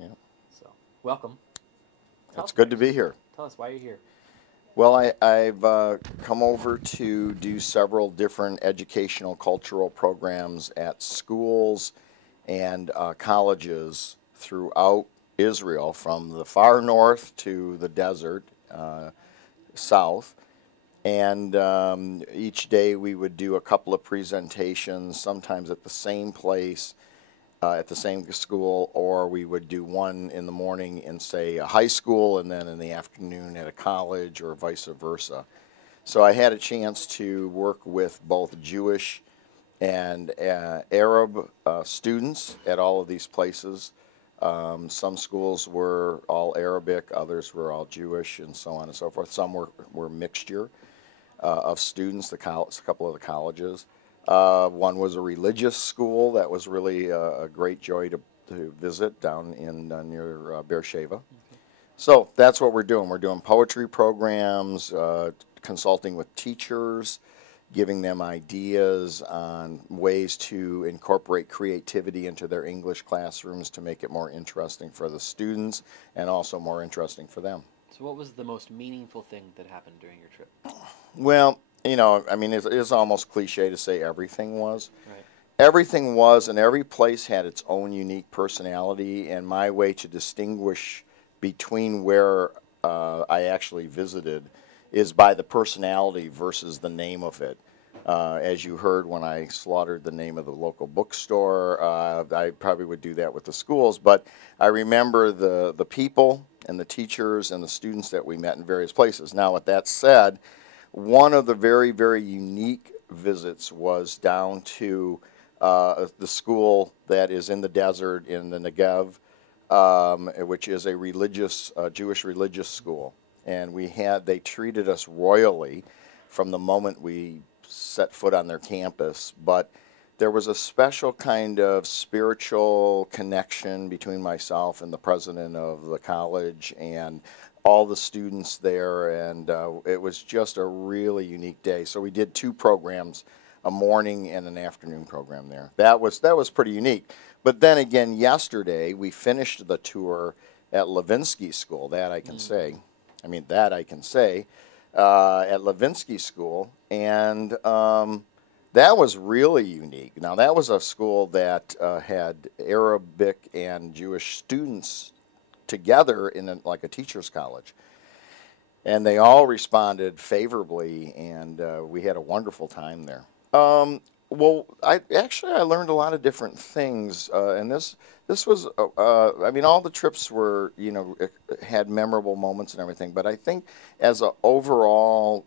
Yeah. So, welcome. It's good to be here. Tell us why you're here. Well, I've come over to do several different educational cultural programs at schools and colleges throughout Israel, from the far north to the desert south. And each day we would do a couple of presentations, sometimes at the same place, at the same school, or we would do one in the morning in, say, a high school, and then in the afternoon at a college, or vice versa. So I had a chance to work with both Jewish and Arab students at all of these places. Some schools were all Arabic, others were all Jewish, and so on and so forth. Some were mixture of students, a couple of the colleges. One was a religious school that was really a great joy to visit down in near Beersheba. So that's what we're doing. We're doing poetry programs, consulting with teachers, giving them ideas on ways to incorporate creativity into their English classrooms to make it more interesting for the students and also more interesting for them. So, what was the most meaningful thing that happened during your trip? Well, I mean, it's almost cliche to say everything was. Right. Everything was, and every place had its own unique personality, and my way to distinguish between where I actually visited is by the personality versus the name of it. As you heard when I slaughtered the name of the local bookstore, I probably would do that with the schools, but I remember the people and the teachers and the students that we met in various places. Now, with that said, one of the very, very unique visits was down to the school that is in the desert in the Negev, which is a religious, Jewish religious school. And they treated us royally from the moment we set foot on their campus. But there was a special kind of spiritual connection between myself and the president of the college and all the students there, and it was just a really unique day. So we did two programs, a morning and an afternoon program there. That was pretty unique. But then again, yesterday we finished the tour at Levinsky School. That I can say. I mean, that I can say at Levinsky School, and that was really unique. Now, that was a school that had Arabic and Jewish students together in like a teacher's college, and they all responded favorably, and we had a wonderful time there. Well, I learned a lot of different things, and this was I mean, all the trips were, had memorable moments and everything, but I think as an overall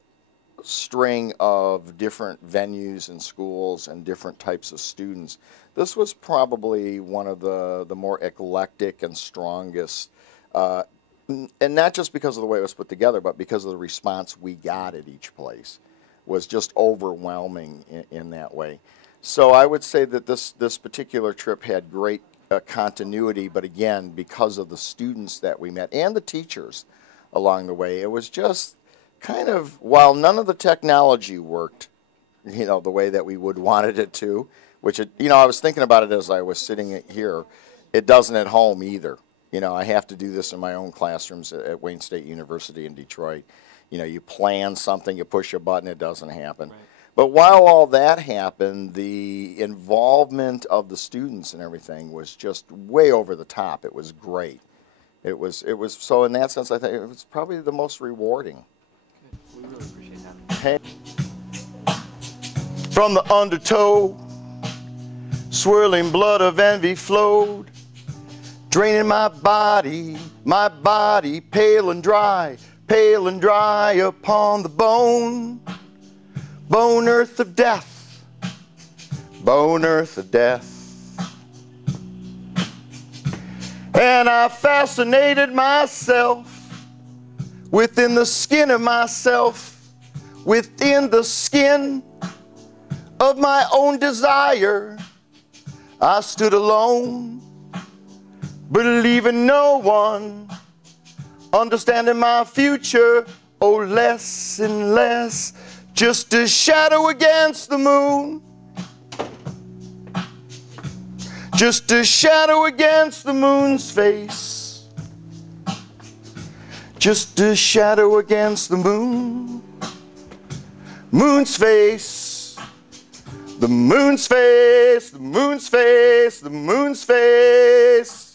string of different venues and schools and different types of students, this was probably one of the more eclectic and strongest, and not just because of the way it was put together, but because of the response we got at each place was just overwhelming in that way. So I would say that this particular trip had great continuity, but again, because of the students that we met and the teachers along the way, it was just kind of, while none of the technology worked, the way that we would wanted it to, which I was thinking about it as I was sitting here, it doesn't at home either. I have to do this in my own classrooms at Wayne State University in Detroit. You plan something, you push a button, it doesn't happen. Right. But while all that happened, the involvement of the students and everything was just way over the top. It was great. It was so in that sense, I think it was probably the most rewarding. Good. We really appreciate that. Hey. From the undertow, swirling blood of envy flowed, draining my body, pale and dry upon the bone earth of death, bone earth of death. And I fascinated myself within the skin of myself, within the skin of my own desire. I stood alone, believing no one, understanding my future, oh, less and less, just a shadow against the moon. just a shadow against the moon's face. Just a shadow against the moon. Moon's face. The moon's face. The moon's face. The moon's face.